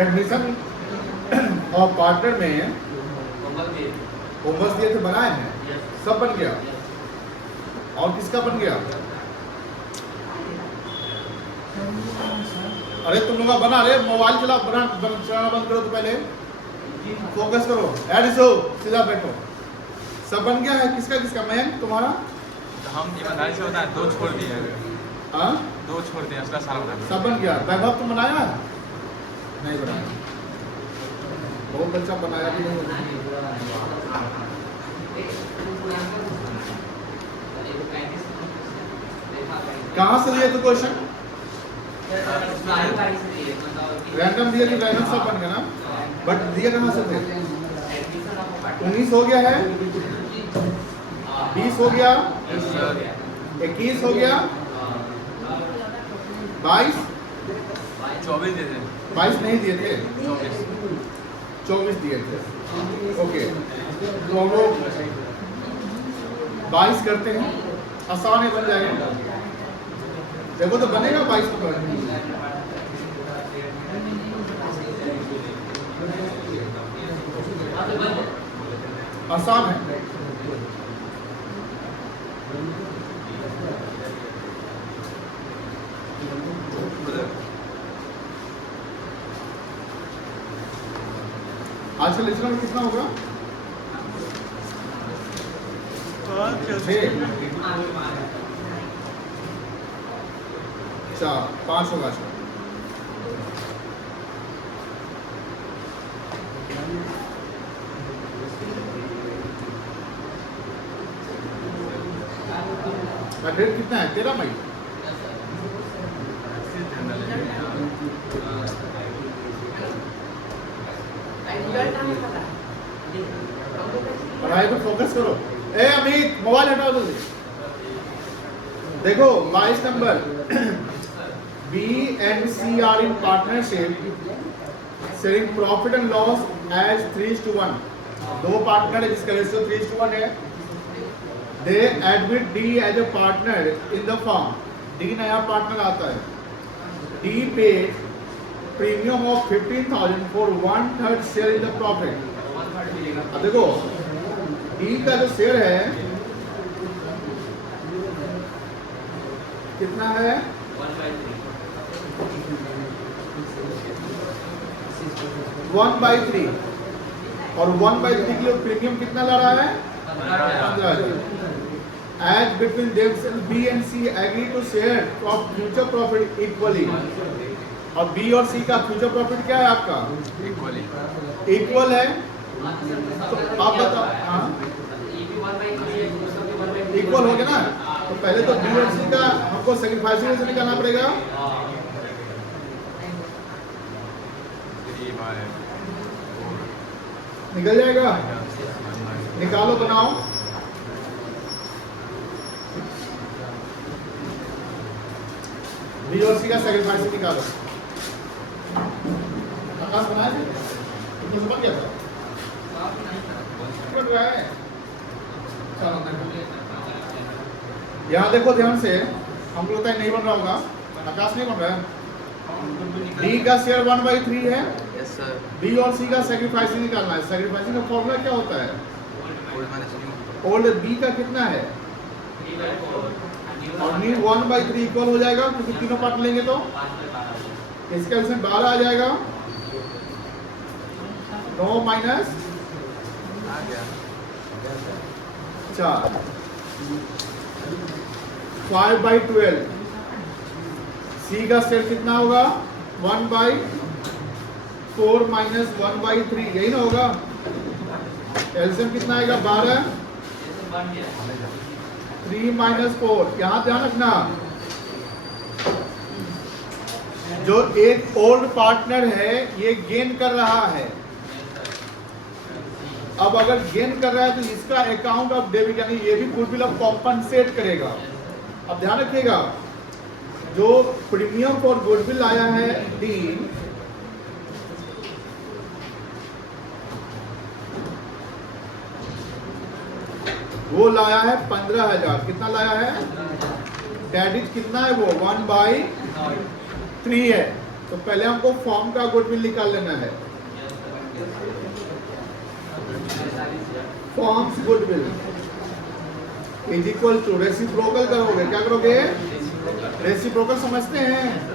Admission और partner में homework दिए थे, बनाए हैं, सब बन गया। और किसका बन गया? अरे तुम लोग का बना रहे, मोबाइल चलाना बंद करो तो पहले फोकस करो। एडिसो सीधा बैठो। सब बन गया है। किसका किसका? मैं तुम्हारा हम ईमानदारी से बताएं, 2 छोड़ दिए हैं। हाँ 2 छोड़ दिए, उसका सारा बना सब बन गया। वैभव तुम बनाया? नहीं बनाया। बहुत अच्छा बनाया भी नहीं। कहाँ से लिए थे क्वेश्चन? रैंडम दिए थे, रैंडम सब बन गया ना। बट दिए कहाँ से थे? 19 हो गया है, 20 हो गया, 21 हो गया, 22 24 दे दें। 22 नहीं दिए थे, 24 दिए थे। ओके तो हम लोग 22 करते हैं, आसान है, बन जाएगा। देखो तो बनेगा 22 को। आसान है। आज का लेक्चर में कितना होगा? 5 होगा। डेट कितना है? 13 मई। पढ़ाई पे फोकस करो। ए अमित मोबाइल हटाओ जल्दी। देखो 22 number, B and C are in partnership sharing profit and loss as 3:1। 2 partner है जिसका रेशियो 3:1 है। They admit D as a partner in the firm। D नया पार्टनर आता है। D paid premium of 15,000 for 1/3 share in the profit। अब देखो D का जो शेयर है कितना है? 1/3 और 1/3 के लिए प्रीमियम कितना ला रहा है? 15,000। As between themselves B and C agree to share future profit equally। और B और C का फ्यूचर प्रॉफिट क्या है आपका? इक्वल है। तो आप बताओ। हाँ इक्वल हो गया ना। तो पहले तो B और C का हमको सैक्रिफाइसिंग से निकालना पड़ेगा। निकल जाएगा। निकालो, बनाओ। B और C का सैक्रिफाइसिंग निकालो। आकाश बनाया थे? तो समझ गया था। यहाँ देखो ध्यान से, हमको लगता है नहीं बन रहा होगा। आकाश नहीं बन रहा है। D का शेयर 1/3 है। Yes sir. B और C का सैक्रिफाइसिंग निकालना है। सैक्रिफाइसिंग का फॉर्मूला क्या होता है? ओल्ड B का कितना है? और न्यू 1/3 इक्वल हो जाएगा क्योंकि तीनों पार्ट लेंगे तो इसका इसमें 12 आ जाएगा। 9 माइनस 4 5/12। C का शेयर कितना होगा? 1/4 माइनस 1/3, यही ना होगा। एलसीएम कितना आएगा? 12। 3 माइनस 4। यहाँ ध्यान रखना, जो एक ओल्ड पार्टनर है ये गेन कर रहा है। अब अगर गेन कर रहा है तो इसका अकाउंट ऑफ डेबिट यानी ये भी गुडविल ऑफ कॉम्पनसेट करेगा। अब ध्यान रखिएगा, जो प्रीमियम फॉर गुडविल आया है डी, वो लाया है 15,000। कितना लाया है? डेबिट कितना है वो? 1/3 है। तो पहले हमको फॉर्म का गुडविल निकाल लेना है। Forms goodwill is equal to reciprocal करोगे, क्या करोगे? रेसिप्रोकल समझते हैं,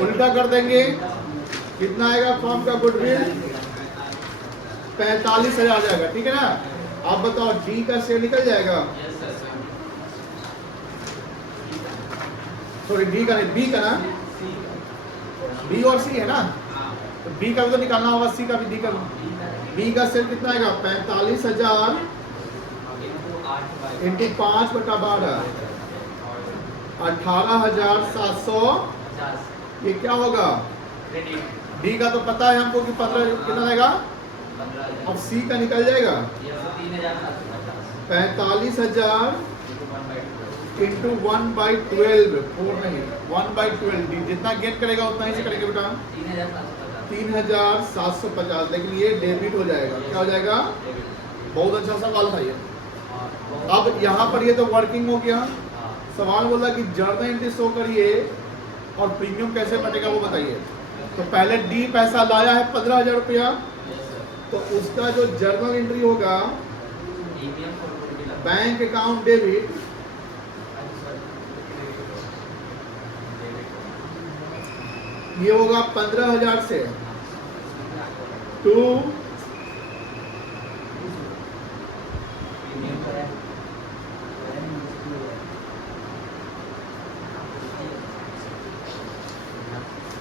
उल्टा कर देंगे। कितना आएगा फॉर्म का गुडविल? 45,000 जाएगा, ठीक है ना। आप बताओ डी का शेयर निकल जाएगा, सॉरी डी का नहीं, बी का ना, बी और सी है ना, तो बी का भी तो निकालना होगा, सी का भी, डी का भी। बी का शेयर कितना आएगा? 45,000 इंटू 5/12, 18,700। ये क्या होगा? डी का तो पता है हमको कि 15 कितना आएगा, अब सी का निकल जाएगा 45,000 इंटू 1/12, 4 नहीं 1/12। जितना गेट करेगा उतना ही से करेंगे बेटा, 3,750। लेकिन ये डेबिट हो जाएगा, क्या हो जाएगा? बहुत अच्छा सवाल था ये। अब यहाँ पर ये तो वर्किंग हो गया। सवाल बोला कि जर्नल एंट्री शो करिए और प्रीमियम कैसे बनेगा वो बताइए। तो पहले डी पैसा लाया है 15,000 रुपया, तो उसका जो जर्नल एंट्री होगा बैंक अकाउंट डेबिट, ये होगा 15,000 से to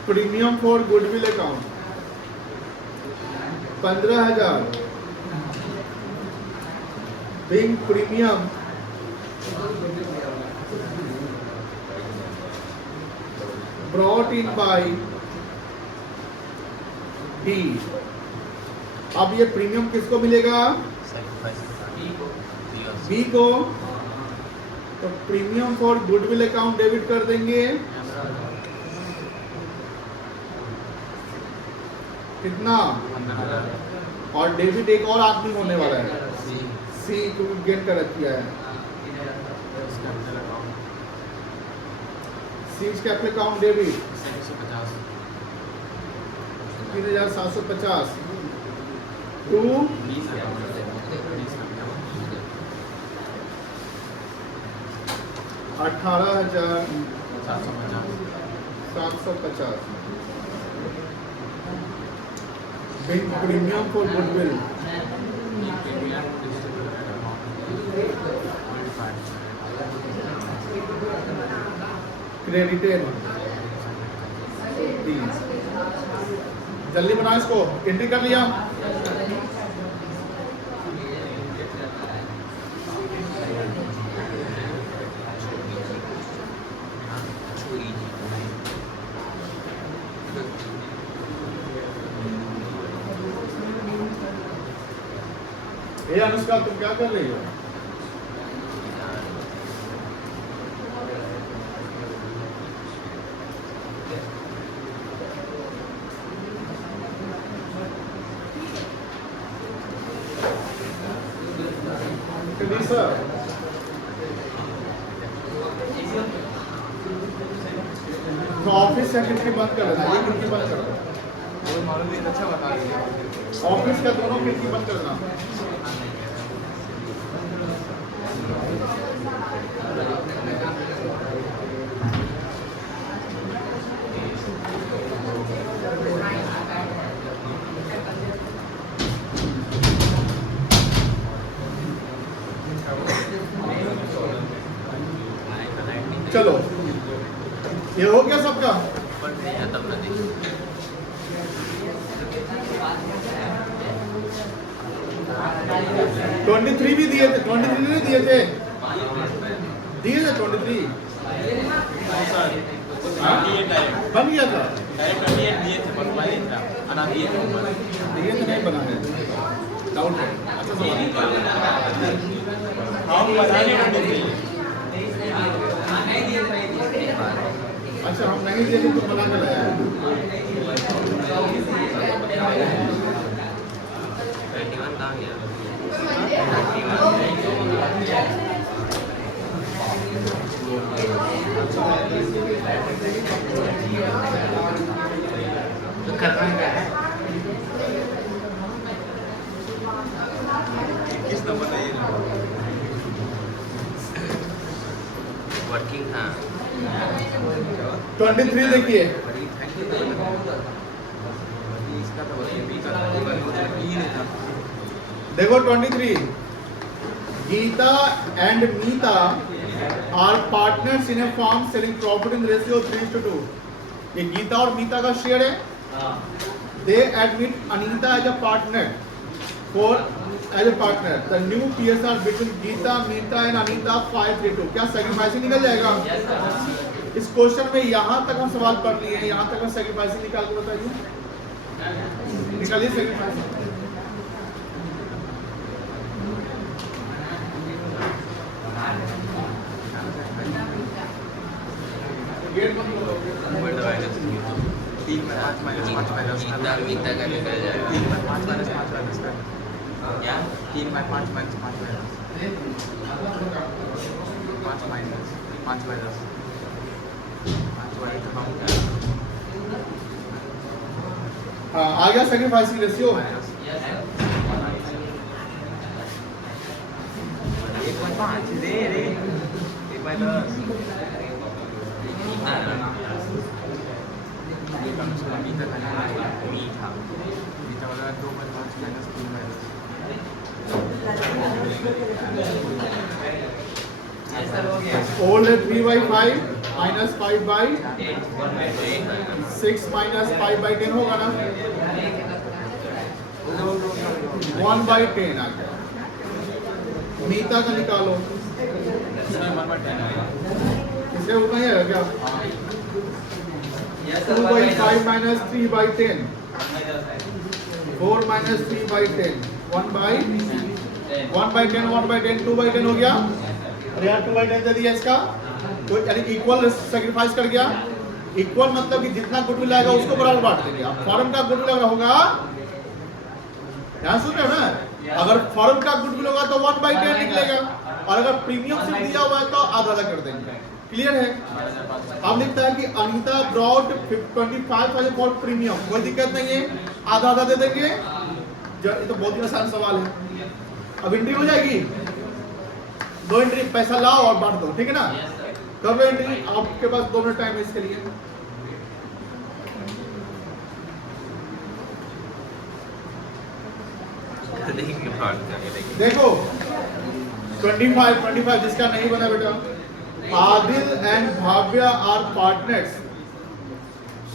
premium for goodwill account 15,000 being premium brought in by D। अब ये प्रीमियम किसको मिलेगा? बी को। तो premium for goodwill account debit कर देंगे, कितना? और डेबिट एक और आदमी होने वाला है, सी को गेन कर रखा है, C's capital account debit 3,750 to 18,750 being premium for goodwill. Credited, जल्दी बनाओ इसको, एंट्री कर लिया। ये अनुष्का तुम क्या कर रही हो? सर तो ऑफिस सेक्रेटरी बंद कर देना, ये खिड़की बंद कर देना। अच्छा बता रही है। ऑफिस का दोनों खिड़की बंद करना। चलो ये हो गया सबका। 23 भी दिए थे, 23 नहीं दिए थे, दिए थे 23। बन गया था, दिए थे नहीं बना है, डाउट है। अच्छा हम नहीं दिए थे तो बना कर लाया। अच्छा करना क्या है? किस नंबर है ये? वर्किंग हाँ 23 देखिए, इसका तो बी का बी नहीं था। देखो 23, Geeta and Meeta are partners in a firm selling profit in ratio 3:2। ये गीता और मीता का शेयर है। They admit Anita as a partner as a partner. The new PSR between Geeta Meeta and Anita 5:2। क्या सेक्रीफाइसिंग निकल जाएगा? इस क्वेश्चन में यहाँ तक हम सवाल पढ़ लिए हैं, यहाँ तक हम सेक्रीफाइसिंग निकाल के बताइए, निकालिए सेक्रीफाइसिंग। तीन में 5 माइनस 5 माइनस गीता मीता का निकल जाएगा। 3 में 5 माइनस 5 माइनस क्या? 3 में 5 minus 5 minus 5 minus 5 minus 5 minus हाँ, आ गया सेक्रीफाइसिंग रेशियो। माइनस 1/5 दे रे 1/10 मीठा वाला 2/5 माइनस 3 माइनस ओल्ड है 3/5 माइनस 5/6 माइनस 5/10 होगा ना, 1/10 आ गया। मीता का निकालो, इसमें 1/10 आएगा। इसे उतना ही है क्या? 2/5 माइनस 3/10, 4 माइनस 3/10, 1/10 2/10 हो गया। और यहाँ 2/10 दे दिया इसका, तो यानी इक्वल सेक्रीफाइस कर गया। इक्वल मतलब कि जितना गुडविल आएगा उसको बराबर बांट देंगे। अब फॉर्म का गुडविल अगर होगा, ध्यान सुन रहे हो ना, अगर फॉर्म का गुडविल होगा तो 1/10 निकलेगा, और अगर प्रीमियम सिर्फ दिया हुआ है तो आधा आधा कर देंगे। क्लियर है? अब लिखता है कि अनीता ब्रॉड 25,000 फॉर प्रीमियम, कोई दिक्कत नहीं है, आधा आधा दे देंगे। ये तो बहुत ही आसान सवाल है। अब एंट्री हो जाएगी, 2 एंट्री, पैसा लाओ और बांट दो, ठीक है ना? कर लो एंट्री, आपके पास 2 मिनट टाइम है इसके लिए। देखो 25 जिसका नहीं बना बेटा, Adil and Bhavya are partners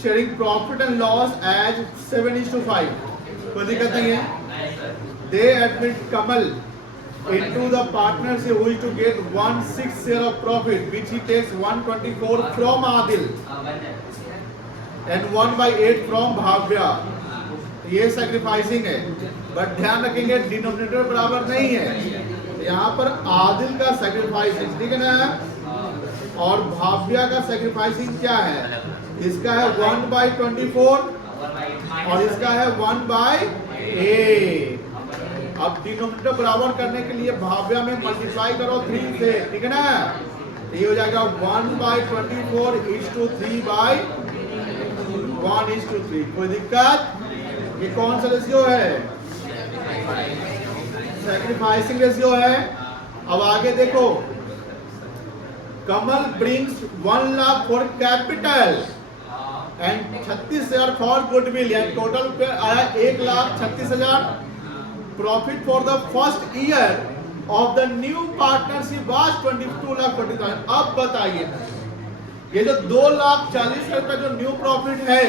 sharing profit and loss as 7:5। कोई दिक्कत नहीं है। They admit Kamal into the partnership who is to get 1/6 share of profit which he takes 1/24 from Adil and 1/8 from Bhavya। ये सैक्रिफाइसिंग है, बट ध्यान रखेंगे डिनोमिनेटर बराबर नहीं है। यहाँ पर आदिल का सैक्रिफाइसिंग, ठीक है ना, और भाव्या का सैक्रिफाइसिंग क्या है? इसका है 1/24 और इसका है 1/8। अब डिनोमिनेटर बराबर करने के लिए भाव्या में मल्टीप्लाई करो 3 से, ठीक है ना, ये हो जाएगा 1/24 is to 3/1:3। कोई दिक्कत? ये कौन सा रेशियो है? सैक्रिफाइसिंग रेशियो है। अब आगे देखो, Kamal brings 1 lakh for capital and 36,000 for goodwill, यानी टोटल पे आया 1,36,000। Profit for the first year of the new partnership was 22,40,000। अब बताइए, ये जो 2,40,000 का जो न्यू प्रॉफिट है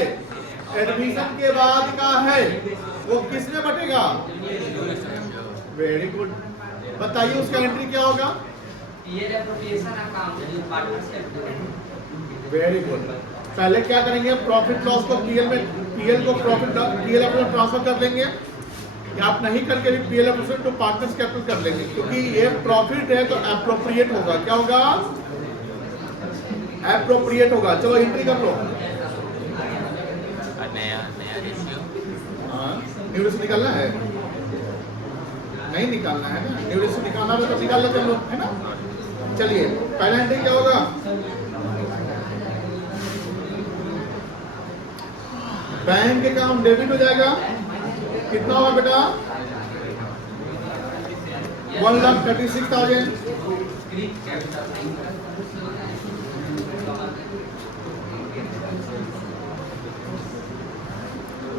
एडमिशन के बाद का है, वो किसमें बटेगा? वेरी गुड, बताइए उसका एंट्री क्या होगा? Very good. पहले क्या करेंगे? प्रॉफिट लॉस को पीएल में, पीएल को प्रॉफिट पीएल में ट्रांसफर कर लेंगे, या आप नहीं करके भी पीएल टू पार्टनर्स कैपिटल कर लेंगे, क्योंकि ये प्रॉफिट है तो एप्रोप्रिएट होगा। क्या होगा? एप्रोप्रिएट होगा। चलो एंट्री कर लो। नया रेशियो। हाँ, न्यू रेशियो निकालना है? नहीं निकालना है ना, न्यू रेशियो निकालना तो निकाल लेते हम लोग, है ना। चलिए पहला एंट्री क्या होगा? बैंक अकाउंट डेबिट हो जाएगा, कितना होगा बेटा 1,36,000।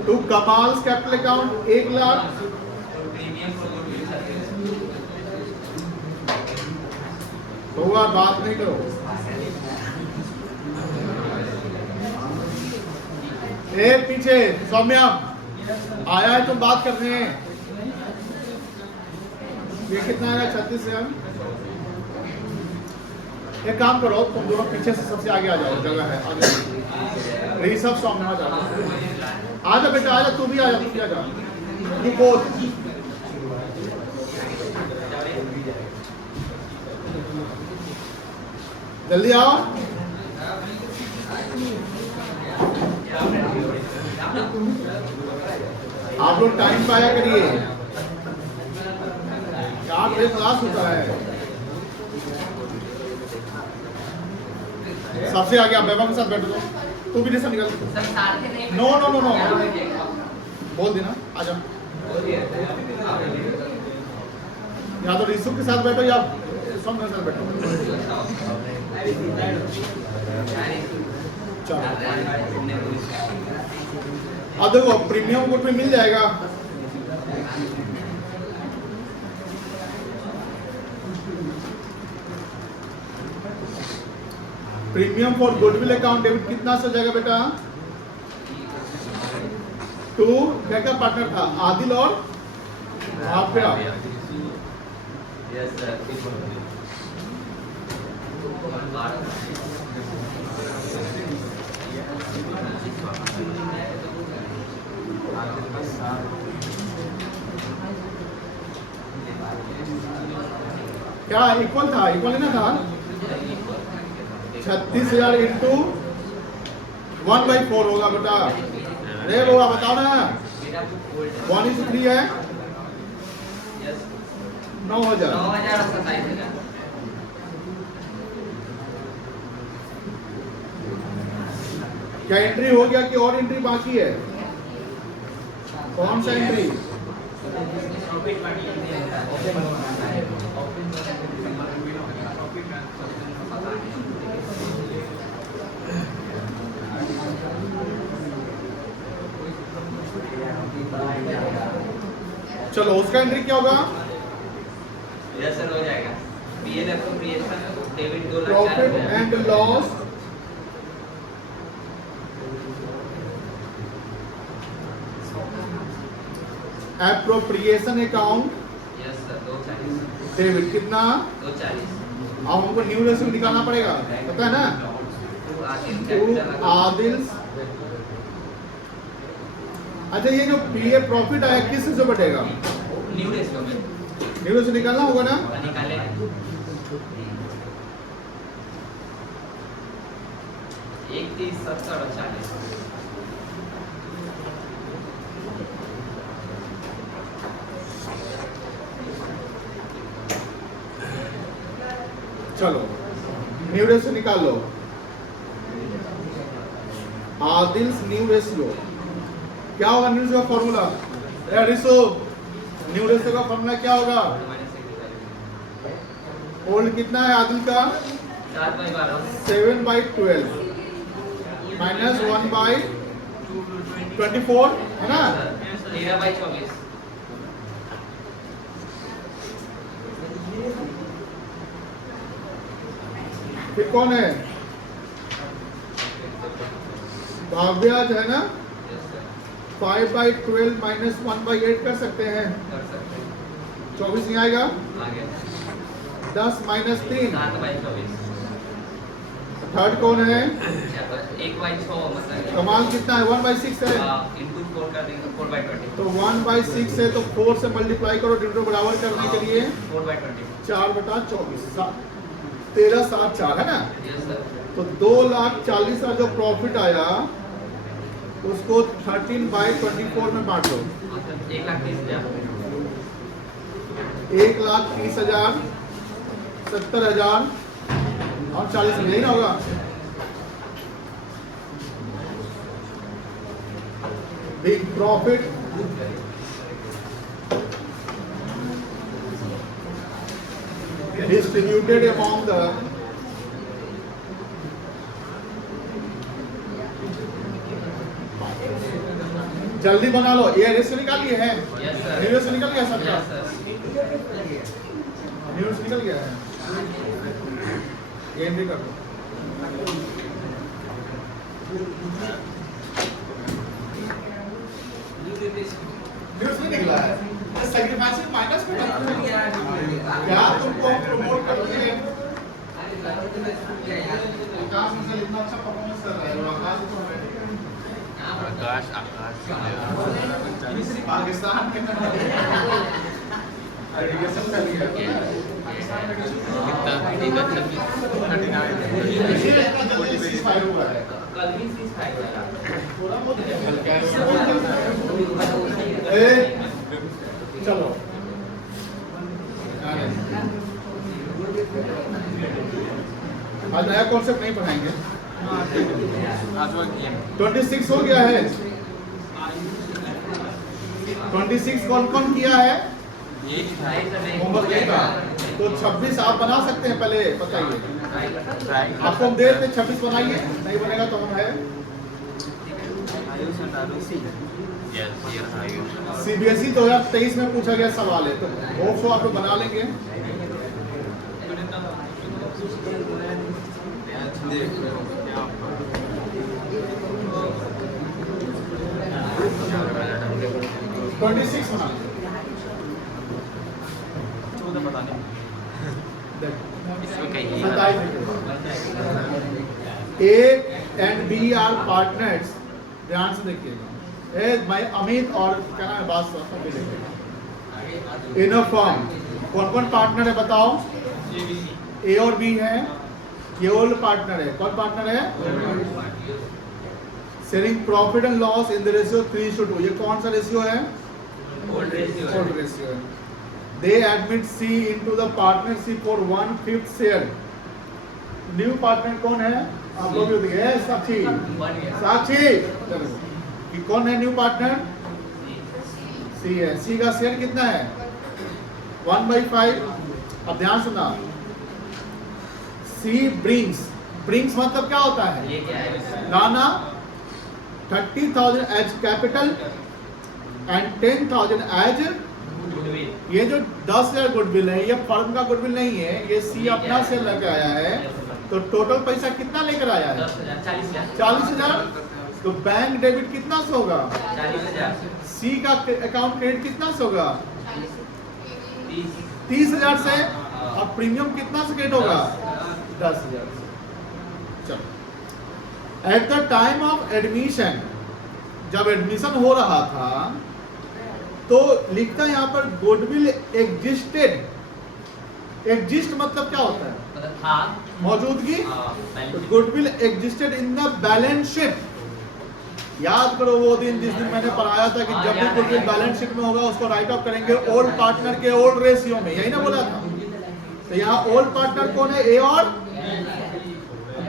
To Kamal's capital account 1,00,000। हुआ बात नहीं करो। ए पीछे सौम्या आया है, तुम बात कर रहे हैं। ये कितना आएगा 36,000। एक काम करो, तुम दोनों पीछे से सबसे आगे आ जाओ, जगह है आगे। ऋषभ सौम्या आ जाओ, आजा बेटा आजा, तू भी आजा, तू भी आजा। ये बोल जल्दी आओ। आप लोग टाइम पाया करिए, 4 बजे क्लास होता है। सबसे आगे आप बेबा के साथ बैठो, तू भी निकल। नो नो नो नो बोल देना, आजा। या तो रिसु के साथ बैठो या सौम्या के साथ बैठो। चलो अब देखो प्रीमियम कोड में मिल जाएगा। Premium for goodwill account debit कितना से जाएगा बेटा 2। क्या क्या पार्टनर था, आदिल और भाव्या। क्या इक्वल था, इक्वल ना था। 36,000 इंटू 1/4 होगा बेटा। अरे बोला बताओ ना, 1:3 है 9,000। क्या एंट्री हो गया कि और एंट्री बाकी है? कौन सा एंट्री? चलो उसका एंट्री क्या होगा? यस सर हो जाएगा। PL appropriation debit 2,04,000 profit and loss appropriation account yes sir 240 debit कितना 240 अब हमको न्यू रेशियो निकालना पड़ेगा, पता है ना। टू आदिल। अच्छा ये जो पीए प्रॉफिट आया किस से बटेगा? न्यू रेशियो में न्यू रेशियो निकालना होगा ना। निकाले 1, 30, 70 और 40। चलो न्यू रेशियो निकाल लो। आदिल्स न्यू रेशियो क्या होगा? न्यू रेशियो का फॉर्मूला न्यू रेशियो का फॉर्मूला क्या होगा? ओल्ड कितना है आदिल का? 7/12 माइनस 1/24 है ना। 13/24 फिर कौन है? भाव्या है ना। 5/12 माइनस 1/8 कर सकते हैं, 24 नहीं आएगा। 10 माइनस 3 7/24 थर्ड कौन है? 1/6 मतलब कमाल कितना है? 1/6 है इंटू 4 कर देंगे 4/20 तो 1/6 है तो 4 से मल्टीप्लाई करो डिनोमिनेटर बराबर करने के लिए 4/20 4/24 13 7 4 है ना। यस सर तो 2,40,000 का जो प्रॉफिट आया उसको 13/24 में बांट लो। 1,30,000 1,30,000 70,000 और 40 यही ना होगा। profit distributed among the जल्दी बना लो, ये रेशियो निकालिए है, Yes, sir. रेशियो निकल गया सबका, Yes, sir. न्यूज़ निकल गया है, ये भी कर दो, न्यूज़ नहीं निकला है, सैक्रिफाइस माइनस में क्या तुमको प्रमोट कर दिए, आकाश में इतना अच्छा परफॉर्मेंस कर रहा है, और आकाश तो आकाश पाकिस्तान के एजुकेशन कर लिया कितना ठीक है 39 हुआ है कल भी ceasefire हुआ था। थोड़ा बहुत चलो आज नया कॉन्सेप्ट नहीं पढ़ाएंगे, 26 हो गया है, 26 कौन कौन किया है, होमवर्क नहीं था, तो 26 आप बना सकते हैं, पहले बताइए, आपको हम देते 26 बनाइए, नहीं बनेगा तो हम है CBSE 2023 में पूछा गया सवाल है, तो होप सो आप लोग बना लेंगे। ट्वेंटी सिक्स बना इसमें कहीं A and B are partners, ध्यान से देखिएगा, मैं अमित और क्या नाम है बात इन अ फर्म, कौन कौन पार्टनर है बताओ, A और B है, ये ओल्ड पार्टनर है, कौन पार्टनर है, sharing profit and loss in the ratio 3:2, ये कौन सा रेशियो है, Old ratio है। ओल्ड रेशियो है। They admit C into the partnership for 1/5 share. New partner कौन है, आप लोग भी है साक्षी, बन गया। साक्षी चलो कि कौन है न्यू पार्टनर, सी है, सी का शेयर कितना है 1/5। अब ध्यान सुनना, सी ब्रिंग्स, ब्रिंग्स मतलब क्या होता है, ये क्या है? लाना 30,000 as capital and 10,000 as, Goodwill। ये जो 10,000 गुडविल है, ये फर्म का गुडविल नहीं है, ये सी अपना से लेकर आया है, तो टोटल पैसा कितना लेकर आया है 10,000 40,000 40,000, तो बैंक डेबिट कितना से होगा, 40,000 सी का अकाउंट क्रेडिट कितना से होगा 30 30,000 से, अब प्रीमियम कितना से क्रेडिट होगा 10,000 से। चलो, at the time of admission, जब एडमिशन हो रहा था तो लिखता है यहाँ पर गुडविल एग्जिस्टेड, एग्जिस्ट मतलब क्या होता है, मतलब था मौजूदगी, balance sheet. Goodwill existed in the balance sheet. याद करो वो दिन जिस दिन मैंने पढ़ाया था कि जब भी गुडविल बैलेंस शीट में होगा उसको राइट ऑफ करेंगे ओल्ड पार्टनर के ओल्ड रेशियो में, यही ना बोला था, तो यहाँ ओल्ड पार्टनर कौन है, ए, और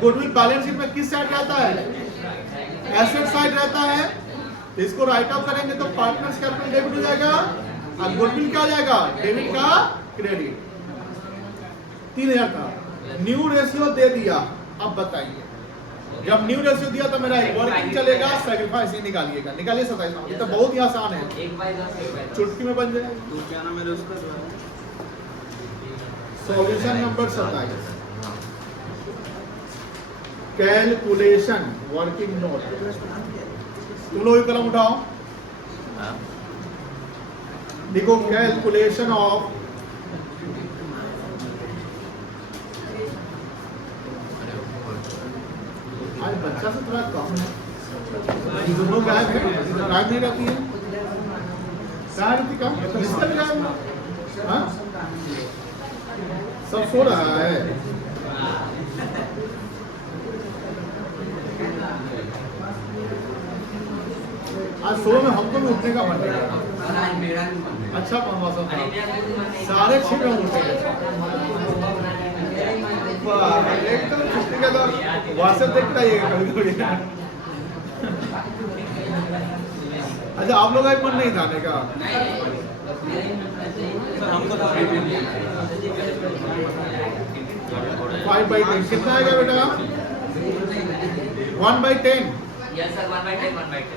गुडविल बैलेंस शीट में किस साइड रहता है, एसेट साइड रहता है, तो इसको राइट ऑफ करेंगे तो पार्टनर्स कैपिटल डेबिट हो जाएगा और गुडविल क्या हो जाएगा, डेबिट का क्रेडिट, 3,000 का न्यू रेशियो दे दिया। अब बताइए, जब न्यू रेशियो दिया तो मेरा वर्किंग चलेगा, सैक्रिफाइस ही निकालिएगा, निकालिए 27, ये तो बहुत ही आसान है, 1/10 1/10 चुटकी में बन जाएगा। क्या नाम है उसका, solution number 27, calculation working note, तुम लोग कलम उठाओ, देखो कैलकुलेशन ऑफ आज बच्चा से थोड़ा कम है, दोनों गायब है, गायब नहीं रहती है, कहाँ रहती कम, इसका भी गायब है, हाँ? सब सो रहा है, आज सुबह में हमको भी उठने का मन है, अच्छा मौसम था, साढ़े 6 में उठे, एकदम छुट्टी का तो व्हाट्सएप देखता ही है कभी कभी। अच्छा आप लोग का मन नहीं था आने का? हमको तो 5/10 कितना आएगा बेटा? 1/10 यस सर 1/10 1/10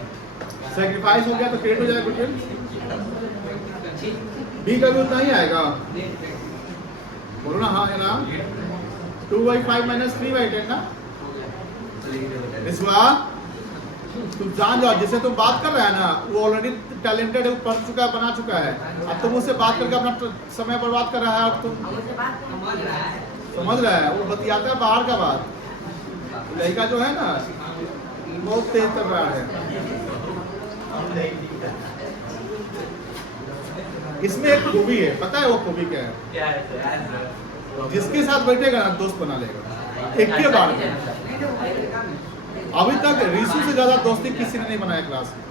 सैक्रिफाइस हो गया तो क्रेडिट हो जाएगा गुडविल। बी का भी उतना ही आएगा, बोलो ना हाँ है ना? 2/5 - 3/10 ना? इस बार तुम जान जाओ, जिससे तुम बात कर रहा है ना वो ऑलरेडी टैलेंटेड है, वो पढ़ चुका है, बना चुका है। अब तुम उससे बात करके अपना समय बर्बाद कर रहा है और तुम समझ रहा है, वो बतियाता है बाहर का बात। लड़का जो है ना बहुत तेज कर रहा है। इसमें एक खूबी है, पता है वो खूबी क्या है? क्या है सर? जिसके साथ बैठेगा ना दोस्त बना लेगा एक के बार में। अभी तक ऋषि से ज्यादा दोस्ती किसी ने नहीं बनाया क्लास में।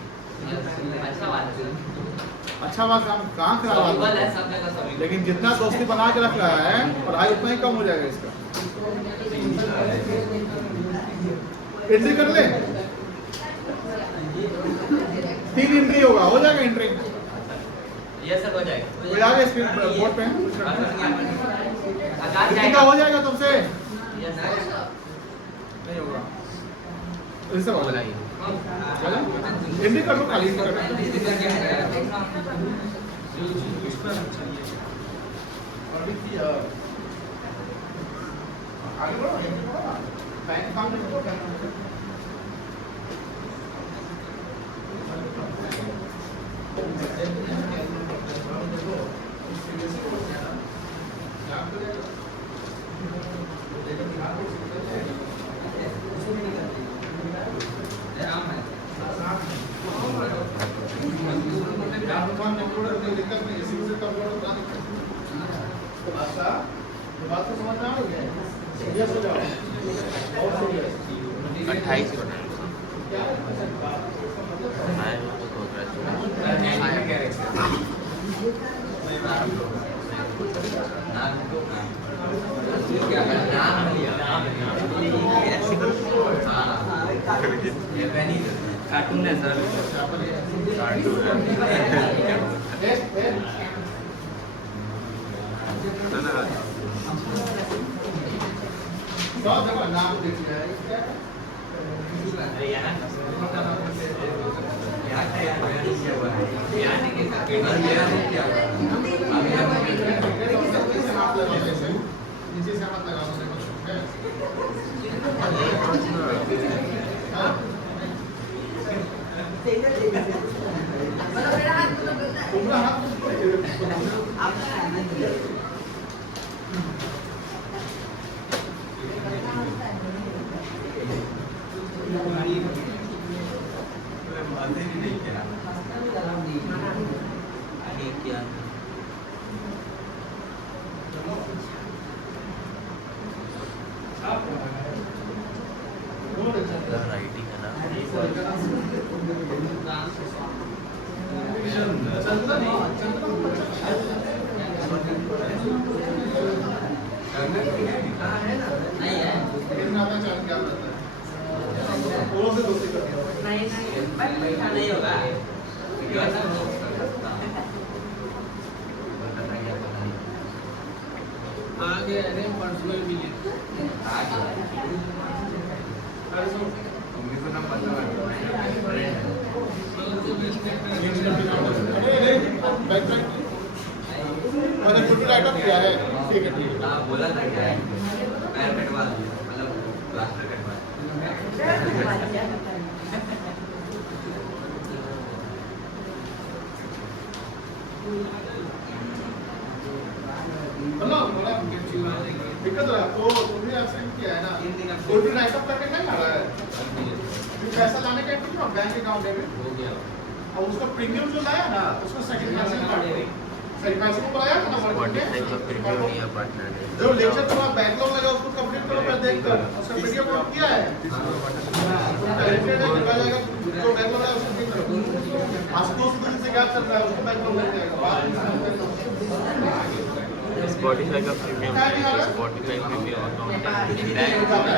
अच्छा बात है। अच्छा बात हम कहाँ खराब Possible है है, सब जगह सभी। लेकिन जितना दोस्ती बना के रख रहा है पढ़ाई उतना ही कम हो जाएगा इसका। एंट्री कर ले, 3 एंट्री होगा, हो जाएगा एंट्री। यस सर हो जाएगा। कोई आ गया स्क्रीन पर बोर्ड पे? आकाश कितना जाएगा। हो जाएगा तुमसे? Yes sir. नहीं होगा। ऐसा हो बोला जाएगा। ही चलो एंट्री कर लो, खाली एंट्री कर लो। आगे बढ़ो, बैंक काम करो, बात को समझ में आ रही है? सीरियस हो जाओ, और सीरियस। 28 को क्या है? मैं तो कार्टून है सर। नाम देख लिया है क्या? नीचे से हाथ लगा दो। तुम्हारा हाथ राइटिंग है ना नहीं है। नहीं होगा। आगे अरे परसों मिले क्या है? ठीक है ठीक है। हाँ बोला था क्या है? पैर कटवा दिया, मतलब प्लास्टर कटवा दिया। दिक्कत है तो तुमने एक्सेप्ट किया है ना, कोई राइटअप करके नहीं आ रहा है, पैसा लाने का ठीक है बैंक अकाउंट में हो गया। और उसका प्रीमियम जो लाया ना उसको सेकंड क्लास में काट दो। सही पैसे को बुलाया ना Spotify का प्रीमियम नहीं है पार्टनर है जो लेक्चर तुम्हारा बैकलॉग लगा उसको कंप्लीट करो, मैं देख कर उसका पीडीएफ अपलोड किया है। टैलेंटेड है निकाल जाएगा, जो बैकलॉग है उसको देख करो। आज 2 दिन से गैप चल रहा है, उसको बैकलॉग लग जाएगा बाद में। Spotify का प्रीमियम है Spotify प्रीमियम अकाउंट है